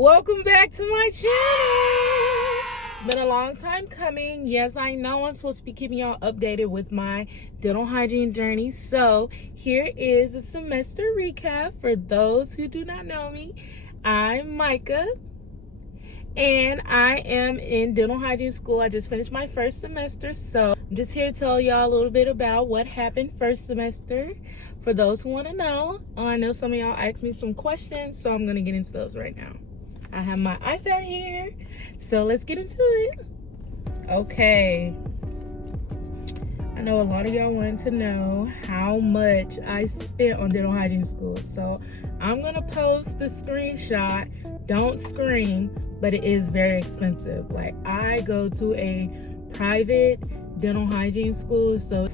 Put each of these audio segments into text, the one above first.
Welcome back to my channel. It's been a long time coming. Yes, I know I'm supposed to be keeping y'all updated with my dental hygiene journey. So here is a semester recap for those who do not know me. I'm Micah and I am in dental hygiene school. I just finished my first semester, so I'm just here to tell y'all a little bit about what happened first semester for those who want to know. I know some of y'all asked me some questions, so I'm going to get into those right now. I have my iPad here, so let's get into it. Okay. I know a lot of y'all wanted to know how much I spent on dental hygiene school, so I'm going to post the screenshot. Don't scream, but it is very expensive. Like, I go to a private dental hygiene school, so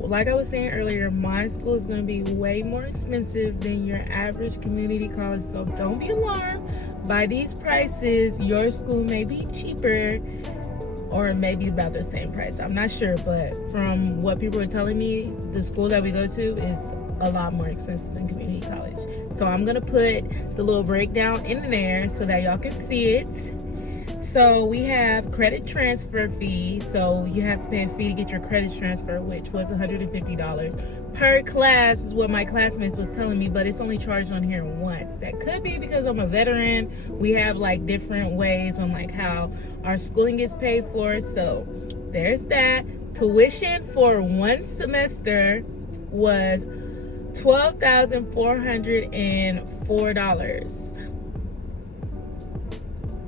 like I was saying earlier, my school is going to be way more expensive than your average community college, so don't be alarmed by these prices. Your school may be cheaper or maybe about the same price, I'm not sure, but from what people are telling me, the school that we go to is a lot more expensive than community college. So I'm gonna put the little breakdown in there so that y'all can see it. So we have credit transfer fee. So you have to pay a fee to get your credits transfer, which was $150 per class is what my classmates was telling me, but it's only charged on here once. That could be because I'm a veteran. We have like different ways on like how our schooling gets paid for. So there's that. Tuition for one semester was $12,404.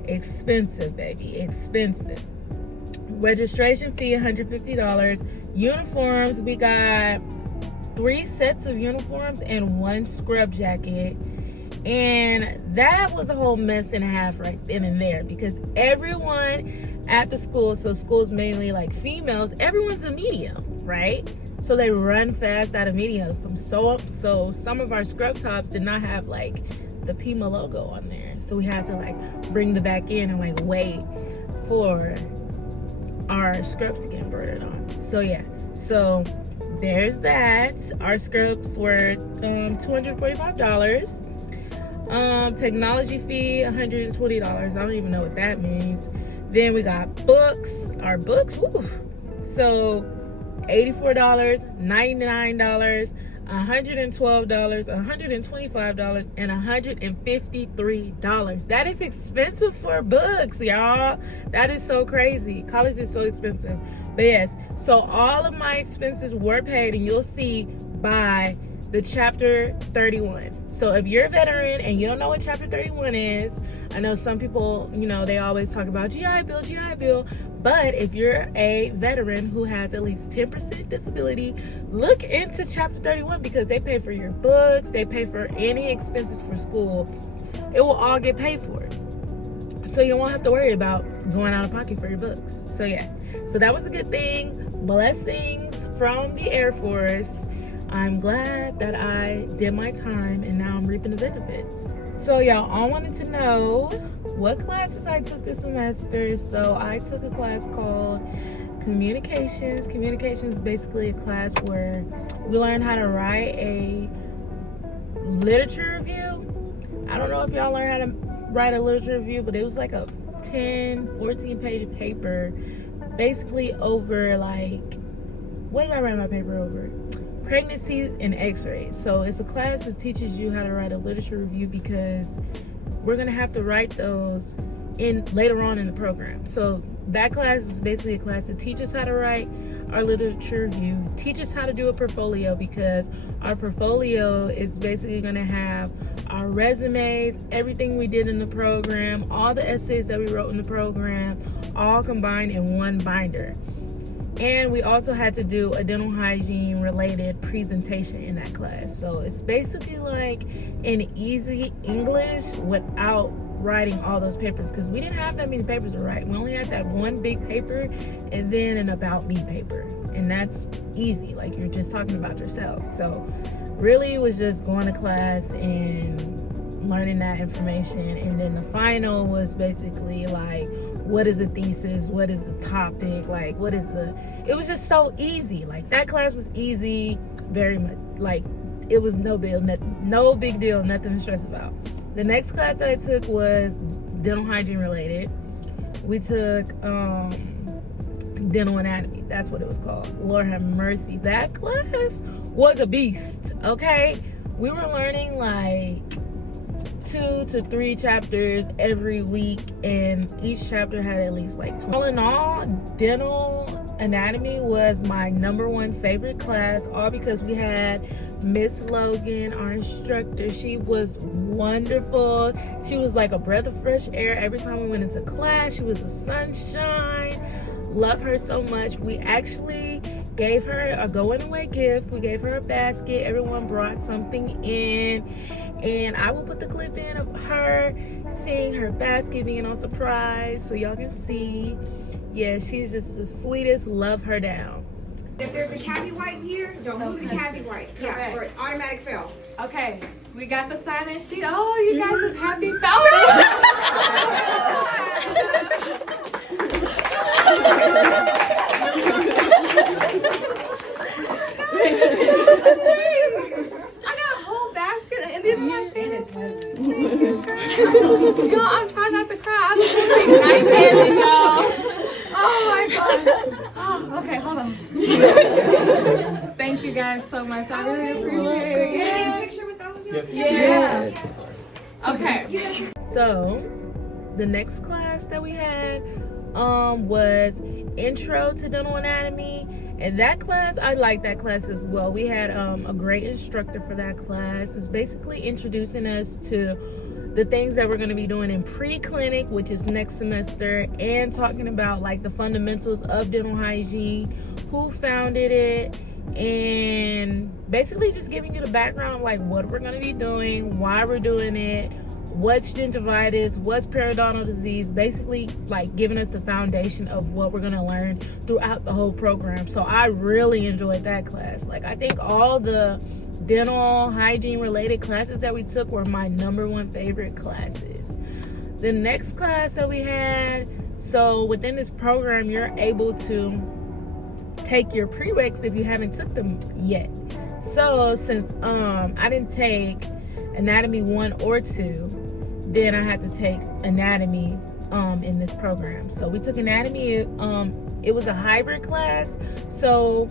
Expensive, baby, expensive. Registration fee $150. Uniforms, we got 3 sets of uniforms and 1 scrub jacket, and that was a whole mess and a half right then and there, because everyone at the school, so school's mainly like females, everyone's a medium, right? So they run fast out of medium. So some of our scrub tops did not have like the Pima logo on there, so we had to like bring the back in and like wait for our scrubs to get embroidered on. So yeah, so there's that. Our scrubs were $245. Technology fee $120. I don't even know what that means. Then we got books. Our books, woo. So $84, $99, $112, $125, and $153. That is expensive for books, y'all. That is so crazy. College is so expensive. But yes, so all of my expenses were paid, and you'll see by the chapter 31. So if you're a veteran and you don't know what chapter 31 is, I know some people, you know, they always talk about GI Bill, but if you're a veteran who has at least 10% disability, look into chapter 31, because they pay for your books, they pay for any expenses for school. It will all get paid for. So you won't have to worry about going out of pocket for your books. So yeah, so that was a good thing. Blessings from the Air Force. I'm glad that I did my time and now I'm reaping the benefits. So y'all all wanted to know what classes I took this semester. So I took a class called Communications. Communications is basically a class where we learn how to write a literature review. I don't know if y'all learned how to write a literature review, but it was like a 14 page paper basically over like, what did I write my paper over? Pregnancies and x-rays. So it's a class that teaches you how to write a literature review, because we're going to have to write those in later on in the program. So that class is basically a class that teaches how to write our literature review, teach us how to do a portfolio, because our portfolio is basically going to have our resumes, everything we did in the program, all the essays that we wrote in the program, all combined in one binder. And we also had to do a dental hygiene related presentation in that class. So it's basically like an easy English without writing all those papers, because we didn't have that many papers to write. We only had that one big paper and then an about me paper, and that's easy, like you're just talking about yourself. So really it was just going to class and learning that information, and then the final was basically like, what is a thesis, what is a topic, like what is a, it was just so easy. Like that class was easy, very much. Like it was no big deal, nothing to stress about. The next class that I took was dental hygiene related. We took dental anatomy. That's what it was called. Lord have mercy. That class was a beast. Okay, we were learning like 2 to 3 chapters every week, and each chapter had at least like 12. All in all, dental anatomy was my #1 favorite class, all because we had Miss Logan, our instructor. She was wonderful. She was like a breath of fresh air every time we went into class. She was a sunshine. Love her so much. We actually gave her a going away gift. We gave her a basket. Everyone brought something in, and I will put the clip in of her seeing her basket, being on surprise, so y'all can see. Yeah, she's just the sweetest. Love her down. If there's a cavity wipe here, don't move the cavity wipe. Yeah, or automatic fail. Okay, we got the sign-in sheet. Oh, you guys is happy. I got a whole basket, and these are my favorites. Y'all, I'm trying not to cry. I'm just like nice candy, y'all. Oh my god. Oh, okay, hold on. Thank you guys so much. I really appreciate it. Yeah. Picture with all of you? Yes. Okay. So the next class that we had was Intro to Dental Anatomy, and that class, I liked that class as well. We had a great instructor for that class. It's basically introducing us to the things that we're going to be doing in pre-clinic, which is next semester, and talking about like the fundamentals of dental hygiene, who founded it, and basically just giving you the background of like what we're going to be doing, why we're doing it, what's gingivitis, what's periodontal disease, basically like giving us the foundation of what we're going to learn throughout the whole program. So I really enjoyed that class. Like, I think all the dental hygiene related classes that we took were my #1 favorite classes. The next class that we had, so within this program you're able to take your prereqs if you haven't took them yet. So since I didn't take anatomy 1 or 2, then I had to take anatomy in this program. So we took anatomy. It was a hybrid class, so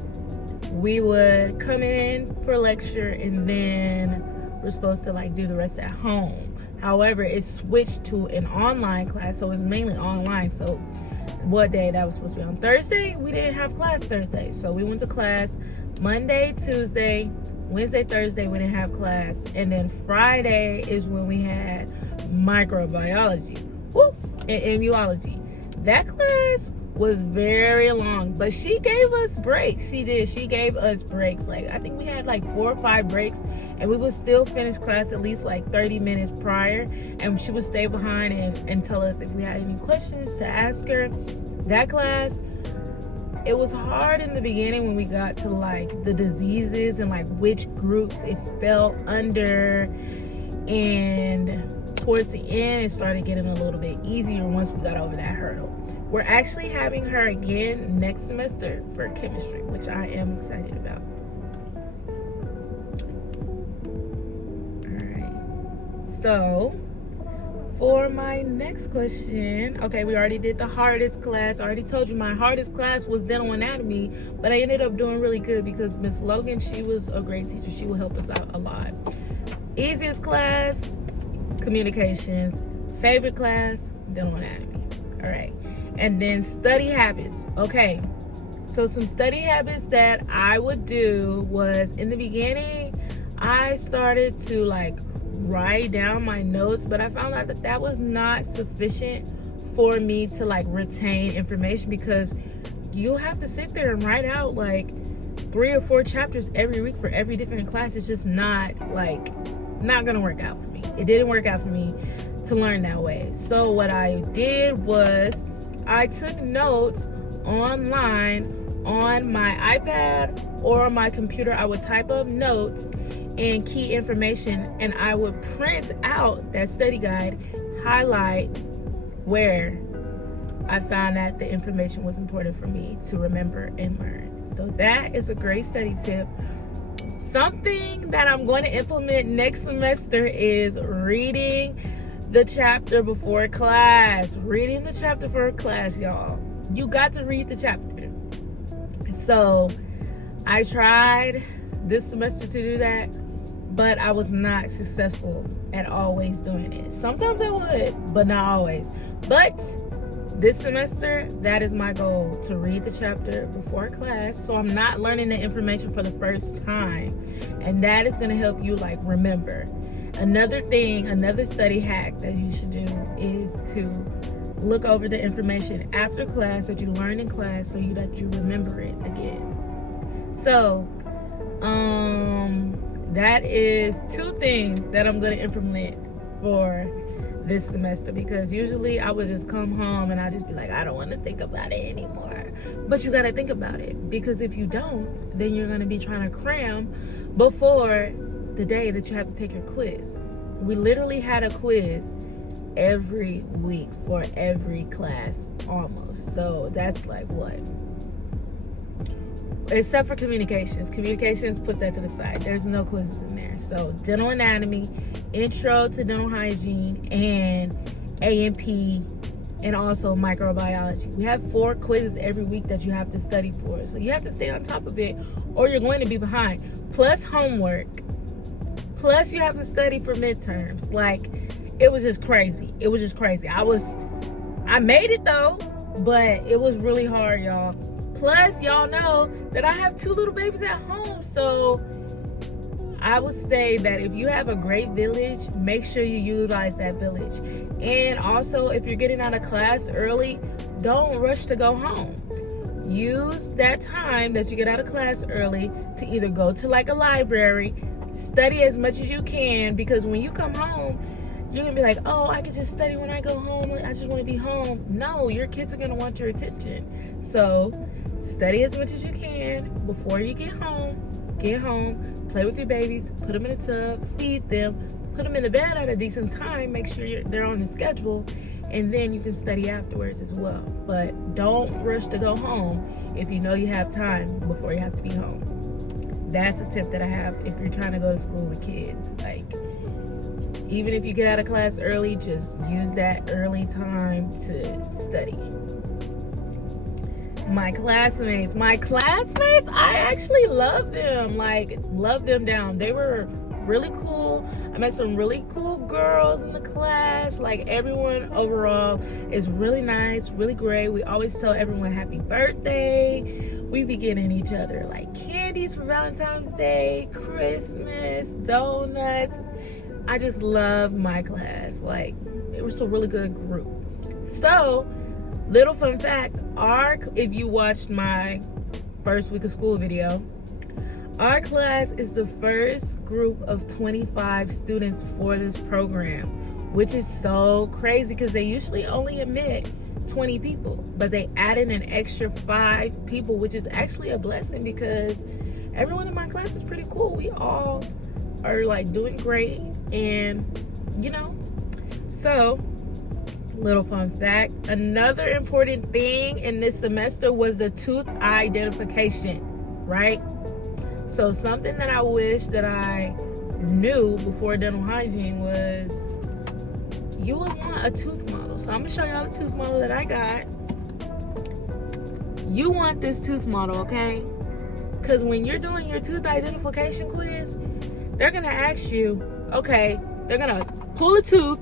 we would come in for lecture and then we're supposed to like do the rest at home. However, it switched to an online class, so it's mainly online. So what day that was supposed to be on Thursday, we didn't have class Thursday, so we went to class Monday, Tuesday, Wednesday, Thursday we didn't have class, and then Friday is when we had microbiology and immunology. That class was very long, but she gave us breaks. She gave us breaks. Like, I think we had like 4 or 5 breaks, and we would still finish class at least like 30 minutes prior, and she would stay behind and tell us if we had any questions to ask her. That class, it was hard in the beginning when we got to like the diseases and like which groups it fell under, and towards the end it started getting a little bit easier once we got over that hurdle. We're actually having her again next semester for chemistry, which I am excited about. All right, so for my next question, okay, we already did the hardest class. I already told you my hardest class was dental anatomy, but I ended up doing really good because Miss Logan, she was a great teacher. She will help us out a lot. Easiest class, communications. Favorite class, dental anatomy. All right, and then study habits. Okay, so some study habits that I would do was, in the beginning, I started to like write down my notes, but I found out that that was not sufficient for me to like retain information, because you have to sit there and write out like 3 or 4 chapters every week for every different class. It's just not gonna work out for me. It didn't work out for me to learn that way. So what I did was I took notes online on my iPad or on my computer. I would type up notes and key information, and I would print out that study guide, highlight where I found that the information was important for me to remember and learn. So that is a great study tip. something that I'm going to implement next semester is reading the chapter before class. Reading the chapter for class, y'all. You got to read the chapter. So I tried this semester to do that, but I was not successful at always doing it. Sometimes I would, but not always. But this semester, that is my goal, to read the chapter before class, so I'm not learning the information for the first time. And that is going to help you like remember. Another thing, another study hack that you should do is to look over the information after class that you learned in class so that you remember it again. So that is 2 things that I'm going to implement for this semester, because usually I would just come home and I just be like, I don't want to think about it anymore. But you got to think about it, because if you don't, then you're going to be trying to cram before the day that you have to take your quiz. We literally had a quiz every week for every class almost. So that's like what? Except for communications. Communications, put that to the side. There's no quizzes in there. So dental anatomy, intro to dental hygiene, and A&P, and also microbiology. We have 4 quizzes every week that you have to study for. So you have to stay on top of it or you're going to be behind. Plus homework. Plus you have to study for midterms. Like, it was just crazy. It was just crazy. I made it though, but it was really hard, y'all. Plus, y'all know that I have 2 little babies at home. So I would say that if you have a great village, make sure you utilize that village. And also, if you're getting out of class early, don't rush to go home. Use that time that you get out of class early to either go to like a library, study as much as you can, because when you come home, you're gonna be like, oh, I could just study when I go home. I just want to be home. No, your kids are gonna want your attention. So study as much as you can before you get home. Get home, play with your babies, put them in a tub, feed them, put them in the bed at a decent time, make sure they're on the schedule, and then you can study afterwards as well. But don't rush to go home if you know you have time before you have to be home. That's a tip that I have if you're trying to go to school with kids. Like, even if you get out of class early, just use that early time to study. My classmates, I actually love them. Like, love them down. They were really cool. I met some really cool girls in the class. Like, everyone overall is really nice, really great. We always tell everyone happy birthday. We be getting each other like candies for Valentine's Day, Christmas, donuts. I just love my class. Like, it was a really good group. So, little fun fact, if you watched my first week of school video, our class is the first group of 25 students for this program, which is so crazy because they usually only admit 20 people, but they added an extra 5 people, which is actually a blessing because everyone in my class is pretty cool. We all are like doing great, and so little fun fact, another important thing in this semester was the tooth identification, right? So something that I wish that I knew before dental hygiene was you would want a tooth model. So I'm gonna show y'all the tooth model that I got. You want this tooth model, okay? Because when you're doing your tooth identification quiz, they're gonna ask you, okay, they're gonna pull a tooth,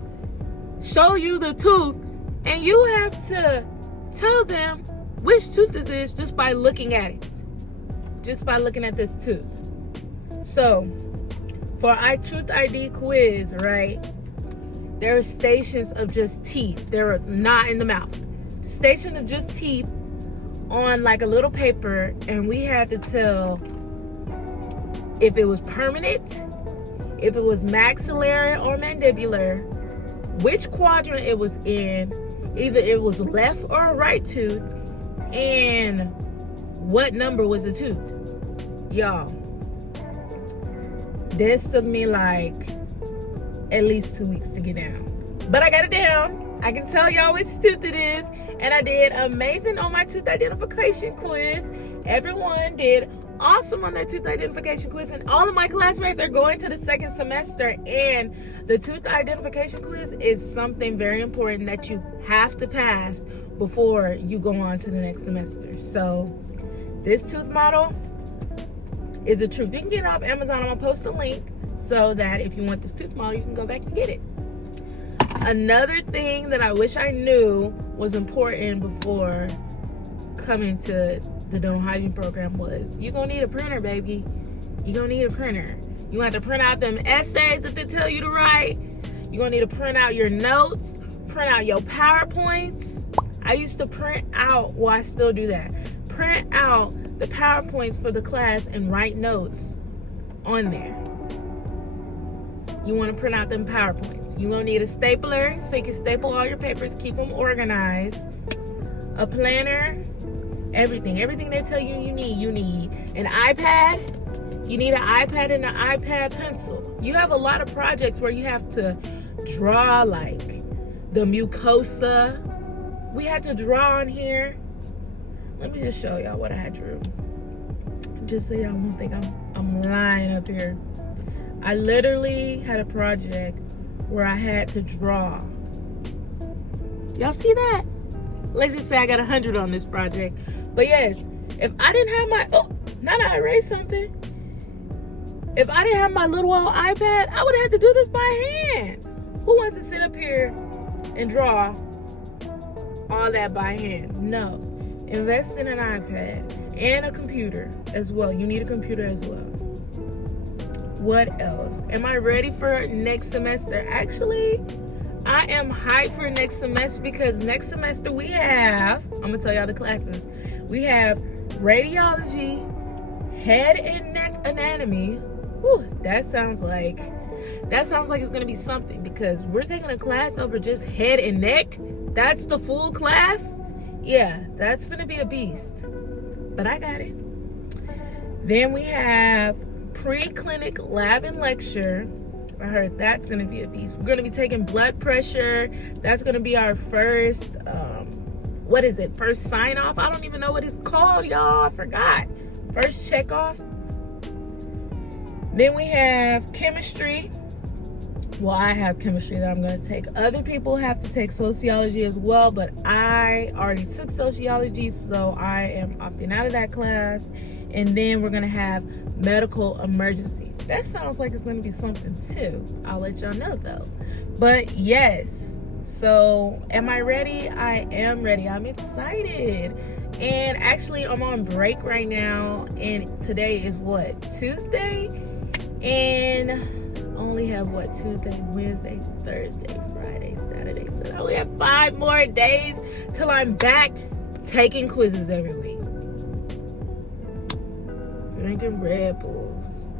show you the tooth, and you have to tell them which tooth this is just by looking at it. Just by looking at this tooth. So, for our tooth ID quiz, right, there are stations of just teeth. They're not in the mouth. Station of just teeth on like a little paper, and we had to tell if it was permanent, if it was maxillary or mandibular, which quadrant it was in, either it was left or right tooth, and what number was the tooth. Y'all, this took me like at least 2 weeks to get down, but I got it down. I can tell y'all which tooth it is, and I did amazing on my tooth identification quiz, Everyone did awesome on their tooth identification quiz, and all of my classmates are going to the second semester, and the tooth identification quiz is something very important that you have to pass before you go on to the next semester. So this tooth model is a truth. You can get it off Amazon. I'm gonna post a link so that if you want this tooth model, you can go back and get it. Another thing that I wish I knew was important before coming to the dental hygiene program was you're gonna need a printer, baby. You're gonna need a printer. You have to print out them essays that they tell you to write. You're gonna need to print out your notes, print out your PowerPoints. I used to print out, well, I still do that, print out the PowerPoints for the class and write notes on there. You want to print out them PowerPoints. You're going to need a stapler so you can staple all your papers, keep them organized, a planner, everything they tell you you need an iPad. You need an iPad and an iPad pencil. You have a lot of projects where you have to draw, like the mucosa. We had to draw on here. Let me just show y'all what I had drew, just so y'all won't think I'm lying up here. I literally had a project where I had to draw. Y'all see that? Let's just say I got 100 on this project. But yes, if I didn't have my, now that I erased something, if I didn't have my little old iPad, I would have had to do this by hand. Who wants to sit up here and draw all that by hand? No. Invest in an iPad and a computer as well. You need a computer as well. What else? Am I ready for next semester? Actually, I am hyped for next semester because next semester we have, I'm gonna tell y'all the classes. We have radiology, head and neck anatomy. Whew, that sounds like it's gonna be something because we're taking a class over just head and neck. That's the full class. Yeah, that's gonna be a beast. But I got it. Then we have pre-clinic lab and lecture. I heard that's gonna be a beast. We're gonna be taking blood pressure. That's gonna be our first, what is it? First sign off? I don't even know what it's called, y'all. I forgot. First check off. Then we have chemistry. Well, I have chemistry that I'm gonna take. Other people have to take sociology as well, but I already took sociology, so I am opting out of that class. And then we're gonna have medical emergencies. That sounds like it's gonna be something too. I'll let y'all know though. But yes, so am I ready? I am ready. I'm excited. And actually I'm on break right now, and today is what, Tuesday? And only have what, Tuesday, Wednesday, Thursday, Friday, Saturday, Sunday. I only have 5 more days till I'm back taking quizzes every week. Drinking Red Bulls.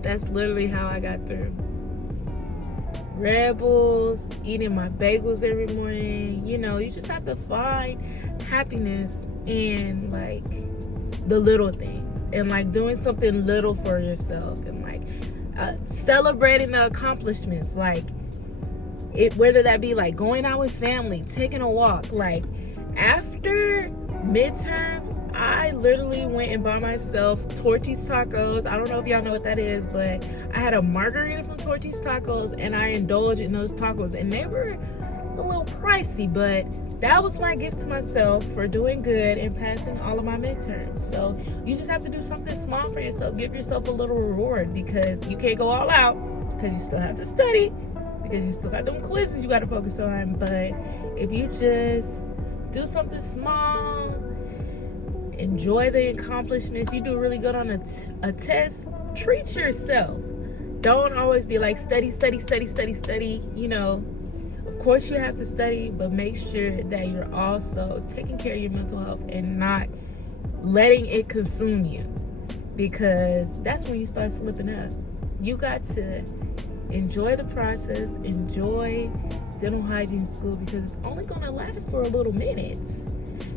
That's literally how I got through. Red Bulls, eating my bagels every morning. You know, you just have to find happiness in like the little things and like doing something little for yourself and like celebrating the accomplishments, like it, whether that be like going out with family, taking a walk. Like after midterms, I literally went and bought myself Torchy's tacos. I don't know if y'all know what that is, but I had a margarita from Torchy's tacos and I indulged in those tacos, and they were a little pricey, but that was my gift to myself for doing good and passing all of my midterms. So you just have to do something small for yourself. Give yourself a little reward, because you can't go all out because you still have to study, because you still got them quizzes you got to focus on. But if you just do something small, enjoy the accomplishments, you do really good on a test, treat yourself. Don't always be like study, you know. Of course you have to study, but make sure that you're also taking care of your mental health and not letting it consume you, because that's when you start slipping up. You got to enjoy the process, enjoy dental hygiene school, because it's only going to last for a little minute.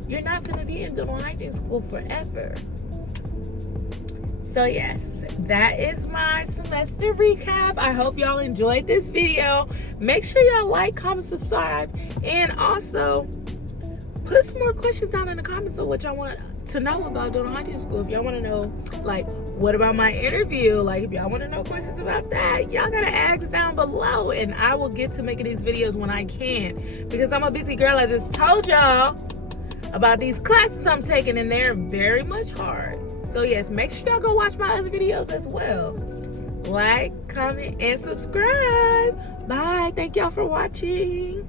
You're not going to be in dental hygiene school forever. So yes, that is my semester recap. I hope y'all enjoyed this video. Make sure y'all like, comment, subscribe, and also put some more questions down in the comments of what y'all want to know about dental hygiene school. If y'all want to know, like, what about my interview? Like, if y'all want to know questions about that, y'all gotta ask down below, and I will get to making these videos when I can, because I'm a busy girl. I just told y'all about these classes I'm taking, and they're very much hard. So yes, make sure y'all go watch my other videos as well. Like, comment, and subscribe. Bye. Thank y'all for watching.